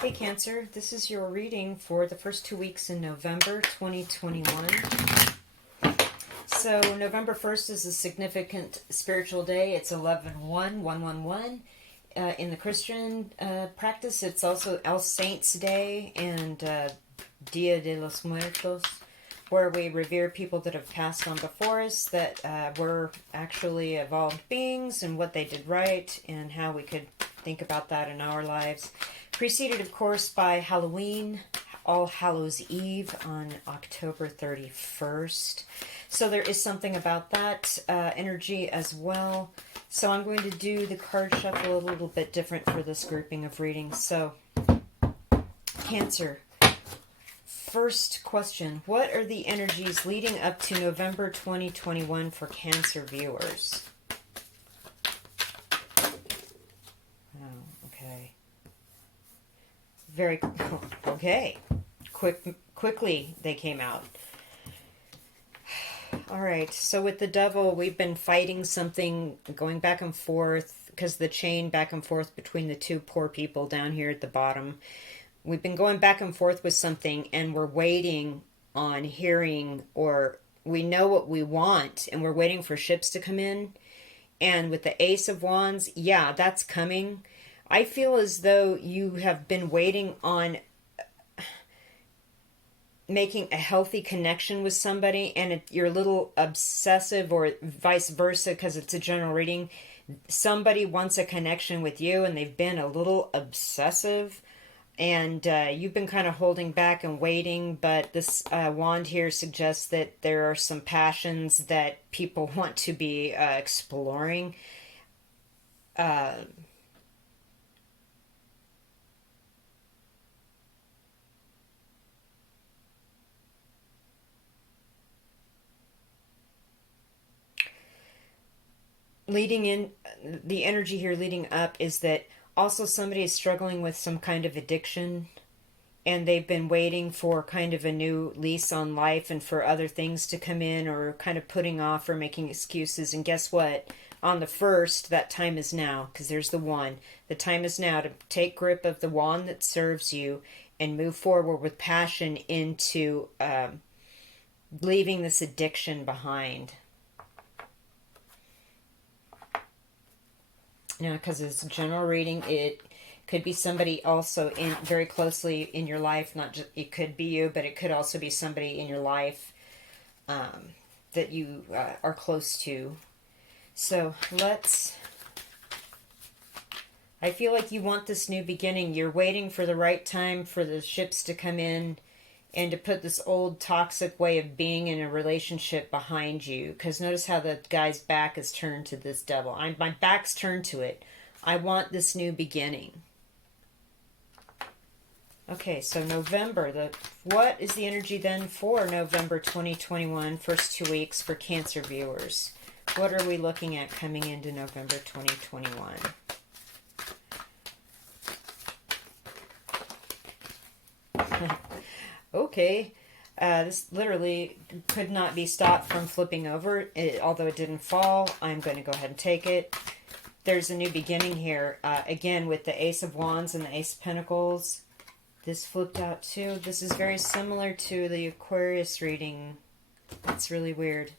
Hey Cancer, this is your reading for the first 2 weeks in November 2021. So November 1st is a significant spiritual day. It's 11-1-111. In the Christian practice, it's also El Saints Day and Dia de los Muertos, where we revere people that have passed on before us, that were actually evolved beings and what they did right and how we could think about that in our lives. Preceded, of course, by Halloween, All Hallows Eve on October 31st. So there is something about that energy as well. So I'm going to do the card shuffle a little bit different for this grouping of readings. So, Cancer. First question. What are the energies leading up to November 2021 for Cancer viewers? Oh, okay. Very okay. Quickly they came out. All right. So with the devil, we've been fighting something, going back and forth because the chain back and forth between the two poor people down here at the bottom. We've been going back and forth with something, and we're waiting on hearing, or we know what we want, and we're waiting for ships to come in. And with the Ace of Wands, yeah, that's coming. I feel as though you have been waiting on making a healthy connection with somebody, and you're a little obsessive, or vice versa, because it's a general reading. Somebody wants a connection with you, and they've been a little obsessive, and you've been kind of holding back and waiting, but this wand here suggests that there are some passions that people want to be exploring. Leading in, the energy here leading up is that also somebody is struggling with some kind of addiction, and they've been waiting for kind of a new lease on life and for other things to come in, or kind of putting off or making excuses. And guess what? On the 1st, that time is now, because there's the one. The time is now to take grip of the wand that serves you and move forward with passion into leaving this addiction behind. Now, because it's a general reading, it could be somebody also in very closely in your life. Not just, it could be you, but it could also be somebody in your life that you are close to. So I feel like you want this new beginning. You're waiting for the right time for the ships to come in and to put this old toxic way of being in a relationship behind you. Because notice how the guy's back is turned to this devil. My back's turned to it. I want this new beginning. Okay, so November. What is the energy then for November 2021, first 2 weeks for Cancer viewers? What are we looking at coming into November 2021? Okay, this literally could not be stopped from flipping over. Although it didn't fall, I'm going to go ahead and take it. There's a new beginning here. Again, with the Ace of Wands and the Ace of Pentacles. This flipped out too. This is very similar to the Aquarius reading. That's really weird.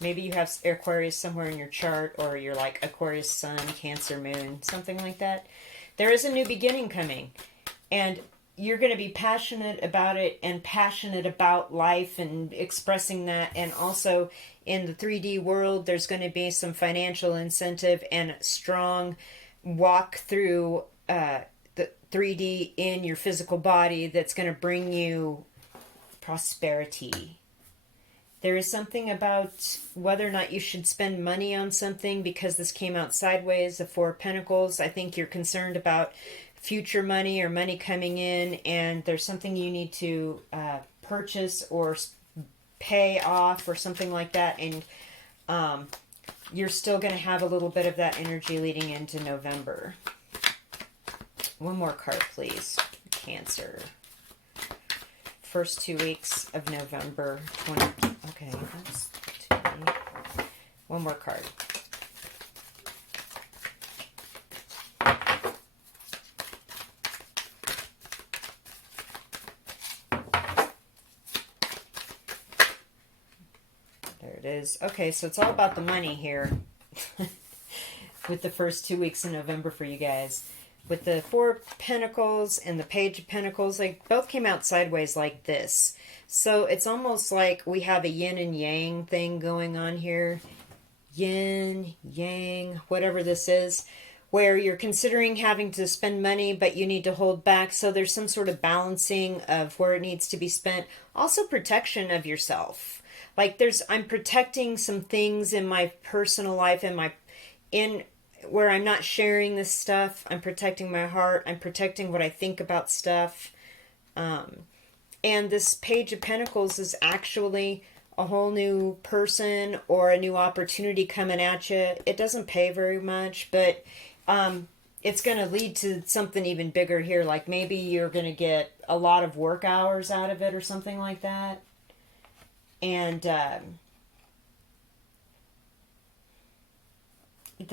Maybe you have Aquarius somewhere in your chart, or you're like Aquarius Sun, Cancer Moon, something like that. There is a new beginning coming. And you're going to be passionate about it, and passionate about life and expressing that. And also in the 3D world, there's going to be some financial incentive and strong walk through the 3D in your physical body that's going to bring you prosperity. There is something about whether or not you should spend money on something, because this came out sideways, the Four of Pentacles. I think you're concerned about future money or money coming in, and there's something you need to purchase or pay off or something like that, and you're still going to have a little bit of that energy leading into November. One more card, please. Cancer. First 2 weeks of November 20. Okay, that's 2. One more card. it is. Okay, so it's all about the money here with the first 2 weeks in November for you guys. With the Four of Pentacles and the Page of Pentacles, they both came out sideways like this. So it's almost like we have a yin and yang thing going on here. Yin, yang, whatever this is, where you're considering having to spend money, but you need to hold back. So there's some sort of balancing of where it needs to be spent. Also protection of yourself. Like I'm protecting some things in my personal life and where I'm not sharing this stuff. I'm protecting my heart. I'm protecting what I think about stuff. And this Page of Pentacles is actually a whole new person or a new opportunity coming at you. It doesn't pay very much, but it's going to lead to something even bigger here. Like maybe you're going to get a lot of work hours out of it or something like that. And that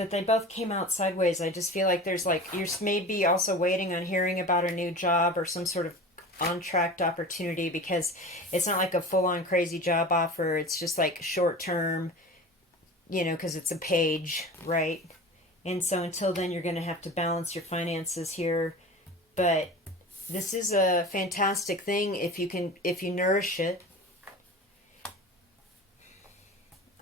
they both came out sideways. I just feel like there's like, you're maybe also waiting on hearing about a new job or some sort of on-track opportunity, because it's not like a full-on crazy job offer. It's just like short-term, because it's a page, right? And so until then, you're going to have to balance your finances here. But this is a fantastic thing if you nourish it.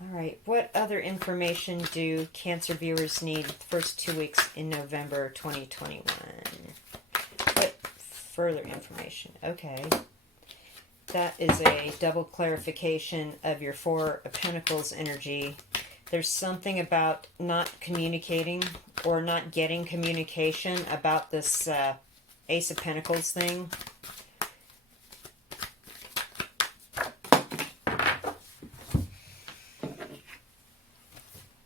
All right, what other information do Cancer viewers need the first 2 weeks in November 2021? What further information? Okay. That is a double clarification of your Four of Pentacles energy. There's something about not communicating or not getting communication about this Ace of Pentacles thing.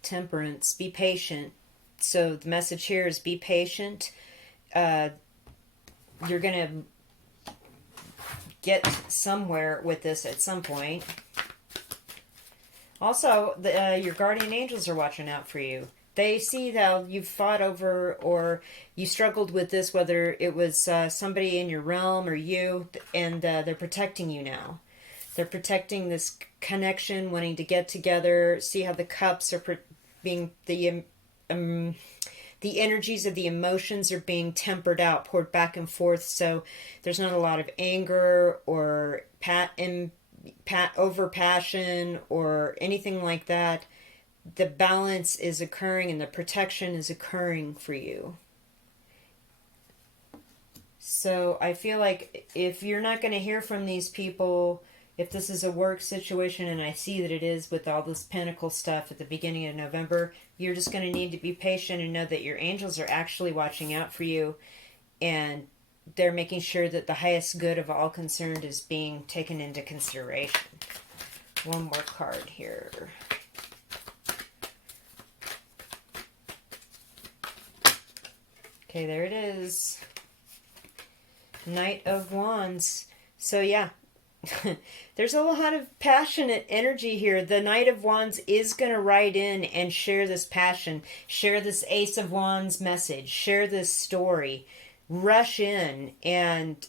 Temperance, be patient. So the message here is be patient. You're going to get somewhere with this at some point. Also, your guardian angels are watching out for you. They see how you've fought over or you struggled with this, whether it was somebody in your realm or you, and they're protecting you now. They're protecting this connection, wanting to get together, see how the cups are being, the energies of the emotions are being tempered out, poured back and forth, so there's not a lot of anger or over passion or anything like that. The balance is occurring and the protection is occurring for you. So I feel like if you're not going to hear from these people, if this is a work situation, and I see that it is with all this pentacle stuff at the beginning of November, you're just going to need to be patient and know that your angels are actually watching out for you, and they're making sure that the highest good of all concerned is being taken into consideration. One more card here. Okay, there it is. Knight of Wands. So yeah, there's a lot of passionate energy here. The Knight of Wands is going to ride in and share this passion, share this Ace of Wands message, share this story, rush in. And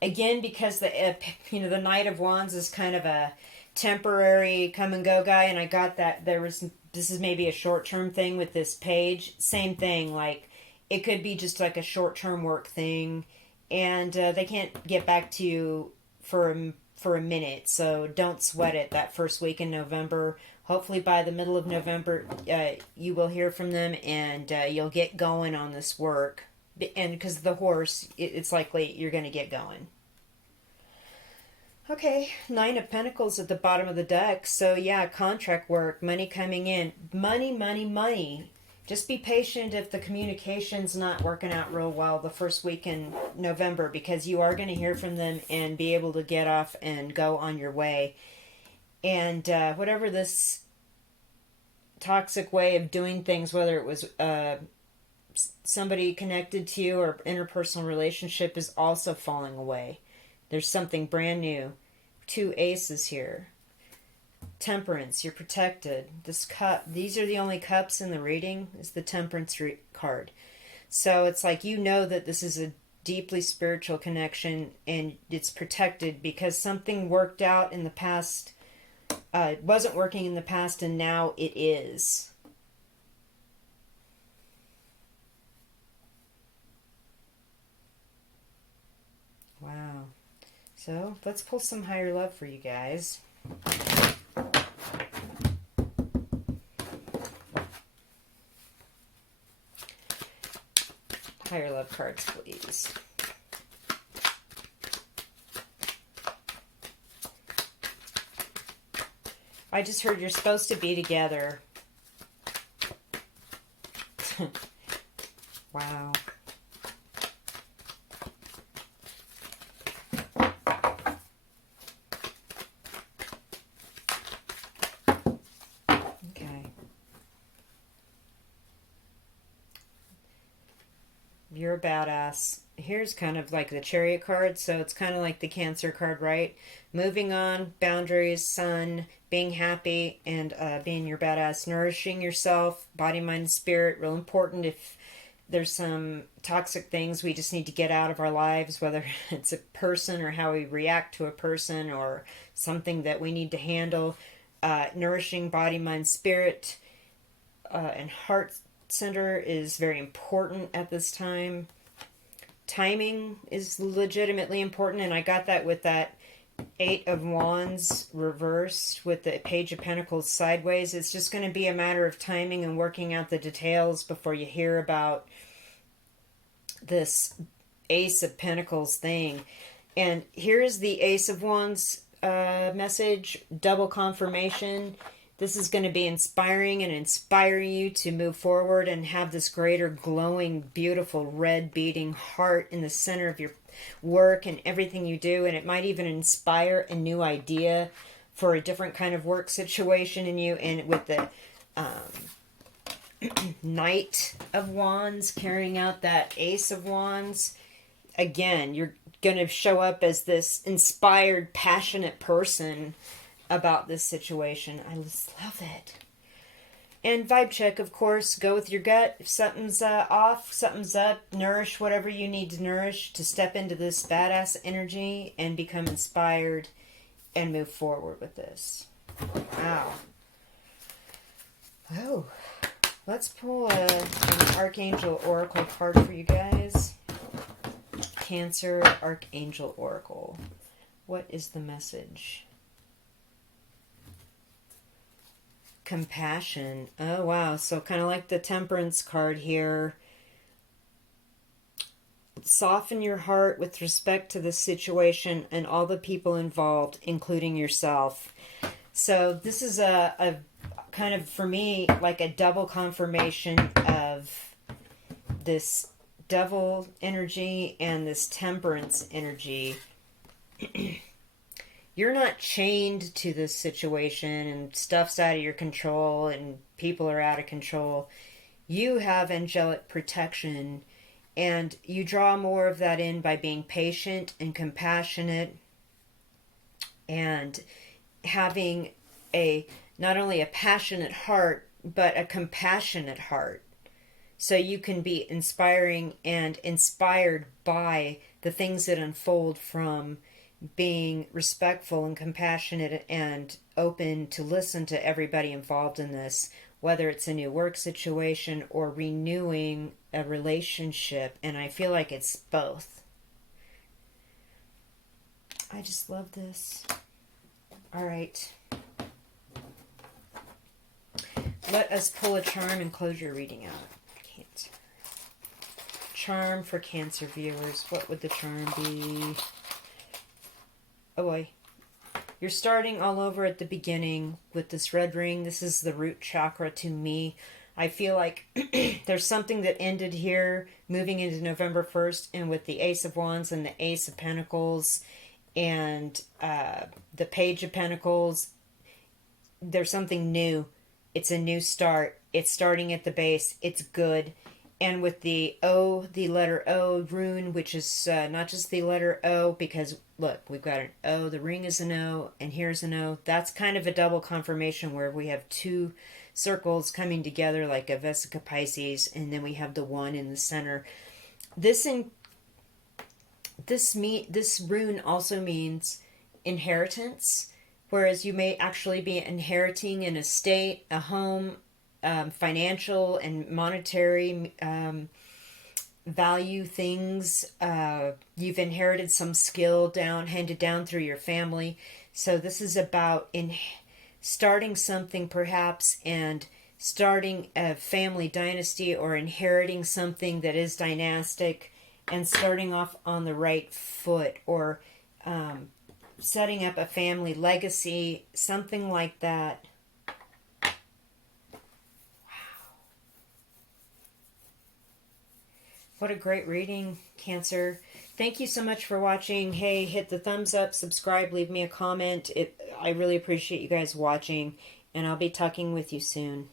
again, because the Knight of Wands is kind of a temporary come and go guy, and I got that this is maybe a short-term thing with this page. Same thing, like it could be just like a short-term work thing, and they can't get back to you for a minute, so don't sweat it that first week in November. Hopefully by the middle of November, you will hear from them, and you'll get going on this work. And because the horse, it's likely you're going to get going. Okay, Nine of Pentacles at the bottom of the deck. So yeah, contract work, money coming in. Money, money, money. Just be patient if the communication's not working out real well the first week in November, because you are going to hear from them and be able to get off and go on your way. And whatever this toxic way of doing things, whether it was somebody connected to you or interpersonal relationship, is also falling away. There's something brand new. Two aces here. Temperance, you're protected. This cup, these are the only cups in the reading, is the Temperance card. So it's like, you know that this is deeply spiritual connection, and it's protected because something worked out in the past. It wasn't working in the past, and now it is. Wow. So let's pull some higher love for you guys. Higher love cards, please. I just heard you're supposed to be together. Wow. Okay. You're a badass. Here's kind of like the Chariot card, so it's kind of like the Cancer card, right? Moving on, boundaries, sun, being happy, and being your badass. Nourishing yourself, body, mind, spirit, real important. If there's some toxic things we just need to get out of our lives, whether it's a person or how we react to a person or something that we need to handle. Nourishing body, mind, spirit, and heart center is very important at this time. Timing is legitimately important, and I got that with that Eight of Wands reversed with the Page of Pentacles sideways. It's just going to be a matter of timing and working out the details before you hear about this Ace of Pentacles thing. And here's the Ace of Wands message, double confirmation. This is going to be inspiring and inspire you to move forward and have this greater glowing, beautiful, red beating heart in the center of your work and everything you do. And it might even inspire a new idea for a different kind of work situation in you. And with the Knight of Wands carrying out that Ace of Wands, again, you're going to show up as this inspired, passionate person about this situation. I just love it. And vibe check, of course. Go with your gut. If something's off, something's up, nourish whatever you need to nourish to step into this badass energy and become inspired and move forward with this. Wow. Oh. Let's pull an Archangel Oracle card for you guys. Cancer Archangel Oracle. What is the message? Compassion. Oh, wow. So kind of like the Temperance card here. Soften your heart with respect to the situation and all the people involved, including yourself. So this is a kind of, for me, like a double confirmation of this Devil energy and this Temperance energy. You're not chained to this situation and stuff's out of your control and people are out of control. You have angelic protection, and you draw more of that in by being patient and compassionate and having not only a passionate heart, but a compassionate heart. So you can be inspiring and inspired by the things that unfold from being respectful and compassionate and open to listen to everybody involved in this, whether it's a new work situation or renewing a relationship. And I feel like it's both. I just love this. All right. Let us pull a charm and close your reading out. Cancer. Charm for Cancer viewers. What would the charm be? Oh boy. You're starting all over at the beginning with this red ring. This is the root chakra to me. I feel like there's something that ended here moving into November 1st, and with the Ace of Wands and the Ace of Pentacles and the Page of Pentacles, there's something new. It's a new start. It's starting at the base. It's good. And with the O, the letter O rune, which is not just the letter O, because look, we've got an O, the ring is an O, and here's an O. That's kind of a double confirmation where we have two circles coming together like a Vesica Pisces, and then we have the one in the center. This this rune also means inheritance, whereas you may actually be inheriting an estate, a home, financial and monetary value things. You've inherited some skill handed down through your family. So this is about starting something perhaps, and starting a family dynasty, or inheriting something that is dynastic and starting off on the right foot, or setting up a family legacy, something like that. What a great reading, Cancer. Thank you so much for watching. Hey, hit the thumbs up, subscribe, leave me a comment. I really appreciate you guys watching, and I'll be talking with you soon.